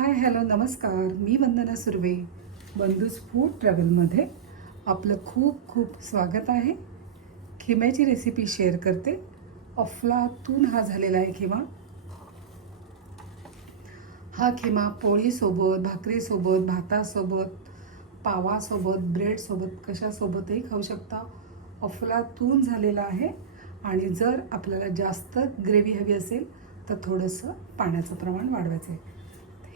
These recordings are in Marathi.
हाय हॅलो नमस्कार. मी वंदना सुर्वे बंधूस फूड ट्रॅव्हलमध्ये आपलं खूप खूप स्वागत आहे. खिम्याची रेसिपी शेअर करते. अफलातून हा झालेला आहे खिमा. हा खिमा पोळीसोबत भाकरीसोबत भातासोबत पावासोबत ब्रेडसोबत कशासोबतही खाऊ शकता. अफलातून झालेला आहे. आणि जर आपल्याला जास्त ग्रेव्ही हवी असेल तर थोडंसं पाण्याचं प्रमाण वाढवायचं आहे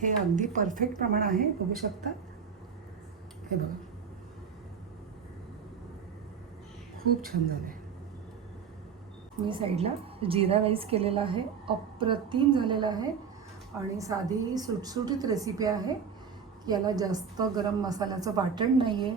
हे अगदी परफेक्ट प्रमाण आहे बघू शकता. हे बघा. खूप छान झालं आहे मी साईडला जिरा राईस केलेला आहे अप्रतिम झालेला आहे आणि साधी सुटसुटीत रेसिपी आहे. याला जास्त गरम मसाल्याचं वाटण नाही आहे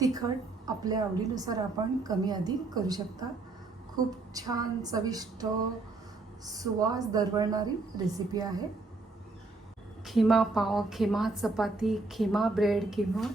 तिखट आपल्या आवडीनुसार आपण कमी आधी करू शकता. खूप छान चविष्ट सुवास दरवळणारी रेसिपी आहे. खिमा पाव खिमा चपाती खिमा ब्रेड किंवा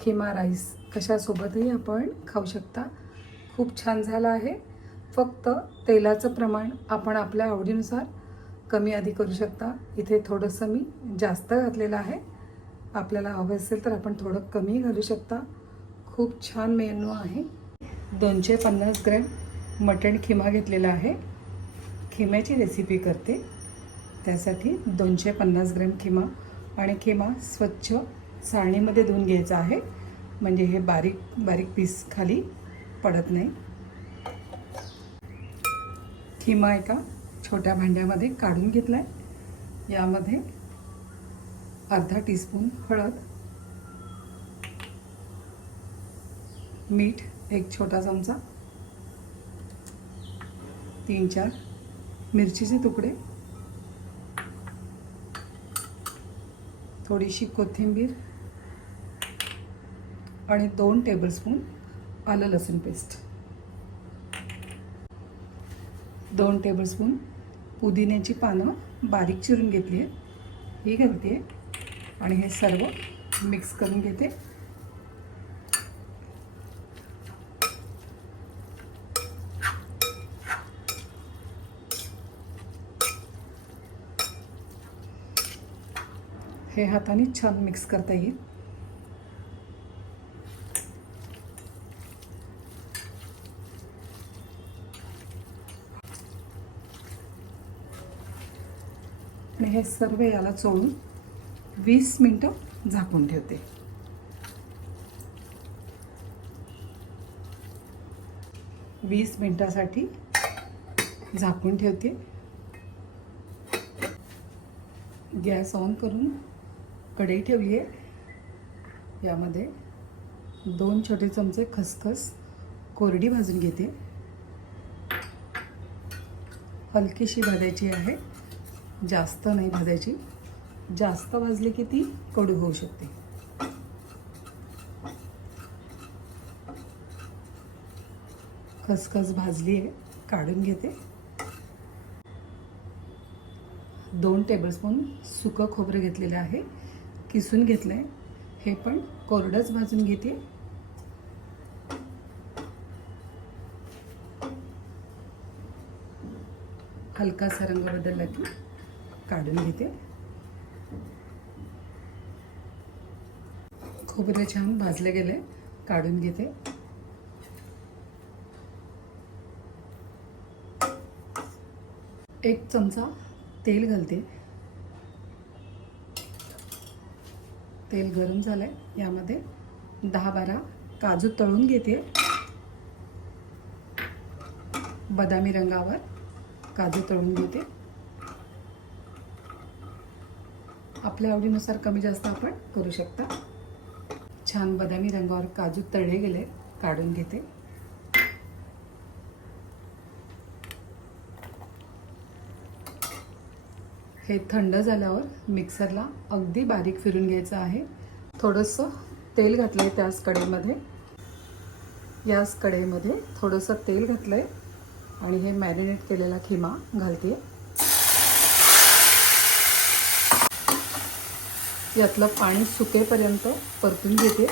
खिमा राईस कशासोबतही आपण खाऊ शकता. खूप छान झालं आहे. फक्त तेलाचं प्रमाण आपण आपल्या आवडीनुसार कमी आधी करू शकता. इथे थोडंसं मी जास्त घातलेलं आहे. आपल्याला हवं असेल तर आपण थोडं कमी घालू शकता. खूप छान मेनू आहे. दोनशे पन्नास ग्रॅम मटण खिमा घेतलेला आहे. खिम्याची रेसिपी करते. त्यासाठी दोनशे पन्नास ग्रॅम खिमा आणि खिमा स्वच्छ साळणीमध्ये धुवून घ्यायचा आहे. म्हणजे हे बारीक बारीक पीस खाली पडत नाही. खिमा एका छोट्या भांड्यामध्ये काढून घेतला आहे यामध्ये अर्धा टीस्पून हळद मीठ एक छोटा चमचा तीन चार मिरचीचे तुकडे थोडीशी कोथिंबीर आणि दोन टेबलस्पून आलं लसूण पेस्ट दोन टेबलस्पून पुदिन्याची पानं बारीक चिरून घेतली आहे. ही घालते. आणि हे सर्व मिक्स करून घेते. हे हाताने छान मिक्स करता येईल. आणि हे सर्व याला चोळून वीस मिनटं झाकून ठेवते. वीस मिनटासाठी झाकून ठेवते. गॅस ऑन करून कढई ठेवली आहे. यामध्ये दोन छोटे चमचे खसखस कोरडी भाजून घेते. हलकीशी भाजायची आहे. जास्त नाही भाजायची. जास्त भाजली की ती कडू होऊ शकते. खसखस भाजली आहे काढून घेते. दोन टेबलस्पून सुकं खोबरं घेतलेलं आहे. किसून घेतलं आहे हे पण कोरडंच भाजून घेते. हलकासा रंग बदलला की काढून घेते. खोबरं छान भाजलं गेलंय काढून घेते. एक चमचा तेल घालते. तेल गरम झालं आहे यामध्ये दहा बारा काजू तळून घेते. बदामी रंगावर काजू तळून घेते. आपल्या आवडीनुसार कमी जास्त आपण करू शकता. छान बदामी रंगावर काजू तळले गेले काढून घेते. हे थंड झाल्यावर मिक्सरला अगदी बारीक फिरून घ्यायचं आहे. थोडंसं तेल घातलं आहे त्याच कढईमध्ये. याच कढईमध्ये थोडंसं तेल घातलं आहे आणि हे मॅरिनेट केलेला खिमा घालते यातलं पाणी सुकेपर्यंत परतून घेते.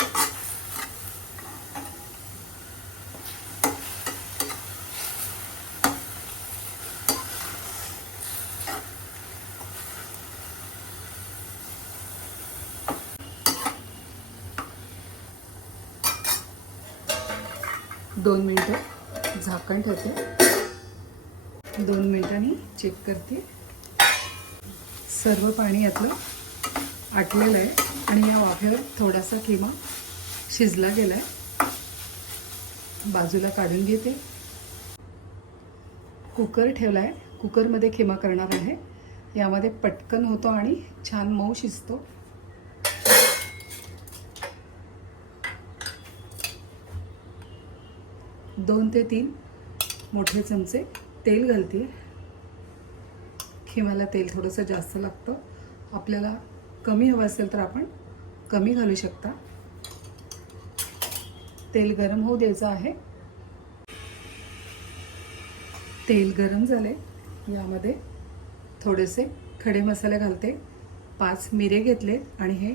दोन मिनटं झाकण ठेवते. दोन मिनटांनी चेक करते. सर्व पाणी यातलं आटलेलं आहे आणि या वाफेवर थोडासा किमा शिजला गेला आहे बाजूला काढून घेते. कुकर ठेवला आहे कुकरमध्ये खिमा करणार आहे. यामध्ये पटकन होतो आणि छान मऊ शिजतो. दोन ते तीन मोठे चमचे तेल घालते खिमाला तेल थोडंसं जास्त लागतं. आपल्याला कमी हवं असेल तर आपण कमी घालू शकता. तेल गरम होऊ द्यायचं आहे. तेल गरम झाले. यामध्ये थोडेसे खडे मसाले घालते. पाच मिरे घेतले आणि हे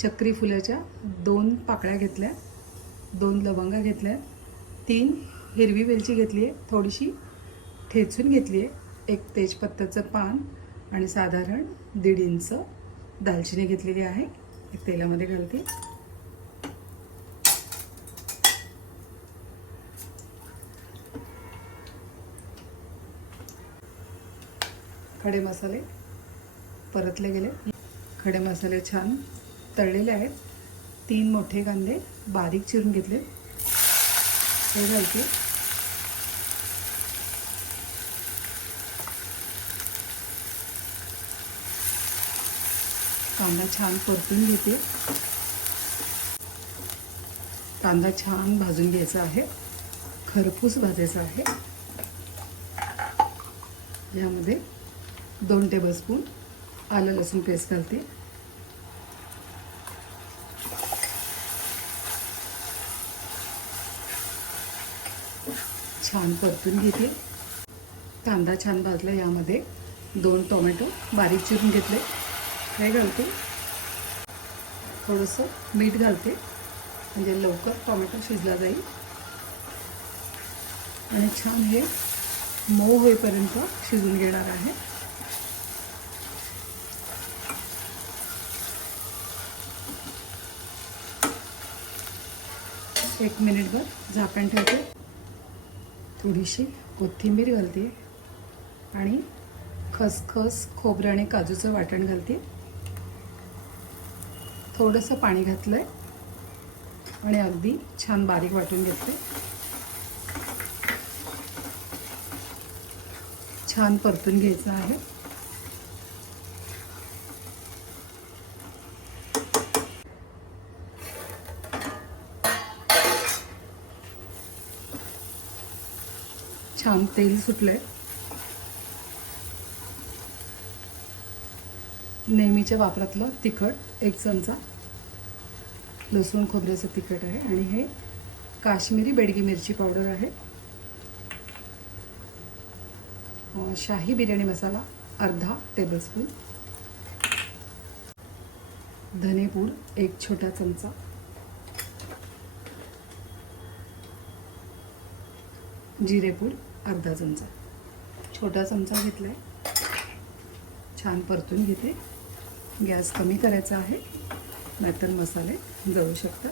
चक्री फुलाच्या दोन पाकळ्या घेतल्या. दोन लवंगा घेतल्या. तीन हिरवी वेलची घेतली आहे थोडीशी ठेचून घेतली आहे एक तेजपत्त्याचं पान आणि साधारण दीड इंच दालचिनी घेतलेली आहे. तेलामध्ये घालते. खडे मसाले परतले गेले. खडे मसाले छान तळलेले आहेत. तीन मोठे कांदे बारीक चिरून घेतले हे घालते. कांदा छान परतून घेते. कांदा छान भाजून घ्यायचा आहे. खरपूस भाजायचा आहे. यामध्ये दोन टेबलस्पून आलं लसूण पेस्ट घालते. छान परतून घेते. कांदा छान भाजला यामध्ये. दोन टोमॅटो बारीक चिरून घेतले. हे घालते? थोडंसं मीठ घालते. म्हणजे लवकर टोमॅटो शिजला जाईल. आणि छान हे मऊ होईपर्यंत शिजून घेणार आहे. एक मिनिटभर झाकण ठेवते. थोडीशी कोथिंबीर घालते आणि खसखस खोबरं आणि काजूचं वाटण घालते थोडंसं पाणी घातलं आहे आणि अगदी छान बारीक वाटून घेते छान परतून घ्यायचं आहे. छान तेल सुटलंय. नेहमीच्या वापरातलं तिखट एक चमचा. लसूण खोबऱ्याचं तिखट आहे आणि हे काश्मीरी बेडगी मिरची पावडर आहे. शाही बिर्याणी मसाला अर्धा टेबलस्पून धनेपूड एक छोटा चमचा. जिरेपूड अर्धा चमचा. छोटा चमचा घेतला आहे छान परतून घेते. गॅस कमी करायचा आहे. नाहीतर मसाले जळू शकतात.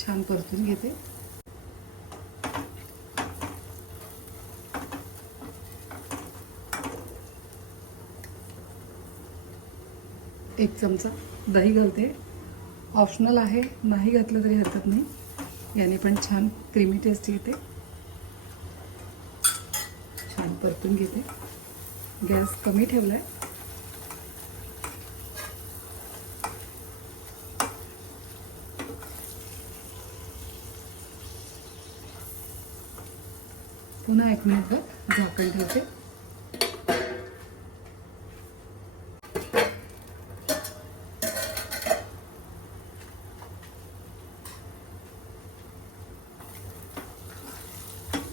छान परतून घेते. एक चमचा दही घालते. ऑप्शनल आहे नाही घातलं तरी हरकत नाही. याने पण छान क्रीमी टेस्ट येते. छान परतून घेते. गॅस कमी ठेवला आहे पुन्हा एक मिनिट झाकण ठेवते.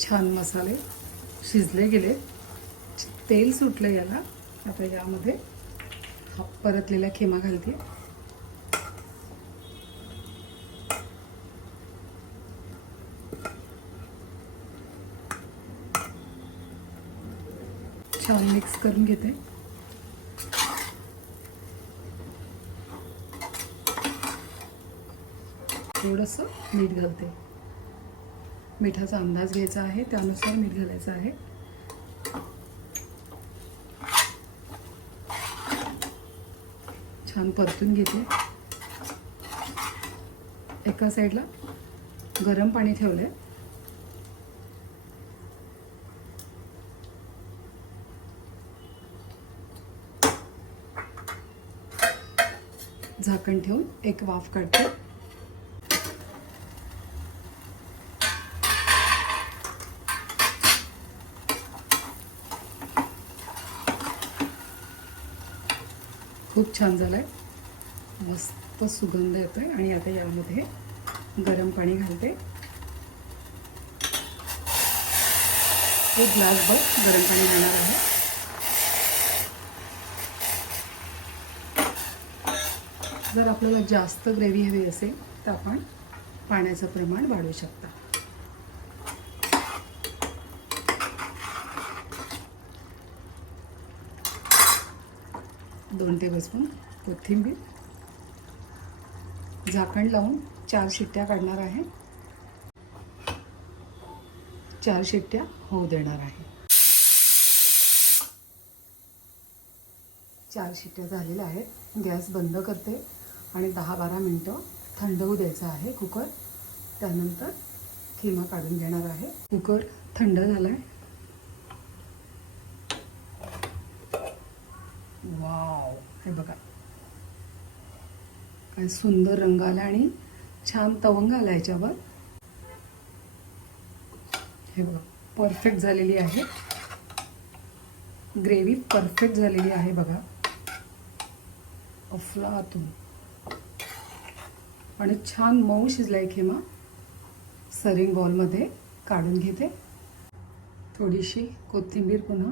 छान मसाले शिजले गेले. तेल सुटलं याला. आता यामध्ये हा परतलेला खिमा घालते. छान मिक्स करून घेते. थोडंसं मीठ घालते. मिठाचा अंदाज घ्यायचा आहे त्यानुसार मीठ घालायचं आहे. छान परतून घेते. एका साईडला गरम पाणी ठेवलंय. झाकण ठेवून एक वाफ काढते. खूप छान झालाय. मस्त सुगंध येतोय आणि आता यामध्ये गरम पाणी घालते. एक ग्लासभर गरम पाणी घालणार आहे. जर आपल्याला जास्त ग्रेव्ही हवी असेल तर आपण पाण्याचं प्रमाण वाढवू शकता. दोन टेबलस्पून कोथिंबीर. झाकण लावून चार शिट्ट्या काढणार आहे. चार शिट्ट्या होऊ देणार आहे. चार शिट्ट्या झालेल्या आहेत. गॅस बंद करते आणि दहा बारा मिनटं थंड होऊ द्यायचं आहे कुकर. त्यानंतर खिमा काढून घेणार आहे. कुकर थंड झाला आहे वाव. हे बघा. काय सुंदर रंग आला आणि छान तवंग आला याच्यावर. हे बघा परफेक्ट झालेली आहे. ग्रेव्ही परफेक्ट झालेली आहे बघा. अफलातून. आणि छान मऊ शिजलाय खेमा. सरिंग बॉलमध्ये काढून घेते. थोडीशी कोथिंबीर पुन्हा.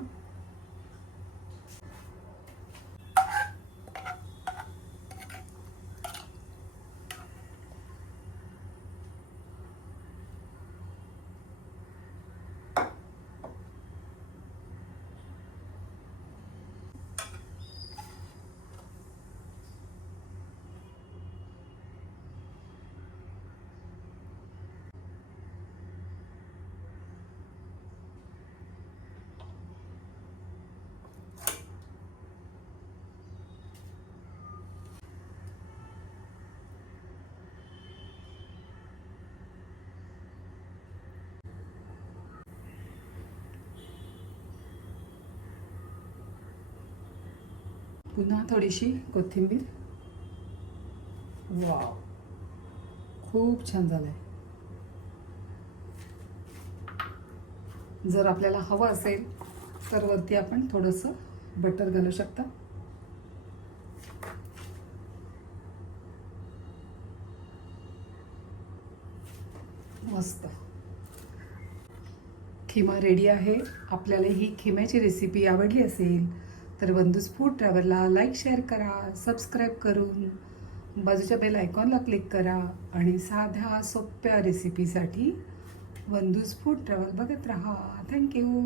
पुन्हा थोडीशी कोथिंबीर. वाव. खूप छान झालंय. जर आपल्याला हवं असेल तर वरती आपण थोडंसं बटर घालू शकता. मस्त. खिमा रेडी आहे. आपल्याला ही खिम्याची रेसिपी आवडली असेल तर बंधूस फूड ट्रॅव्हलला लाईक शेअर करा सबस्क्राईब करून बाजूच्या बेल आयकॉनला क्लिक करा आणि साध्या सोप्या रेसिपीसाठी बंधूज फूड ट्रॅव्हल बघत राहा. थँक्यू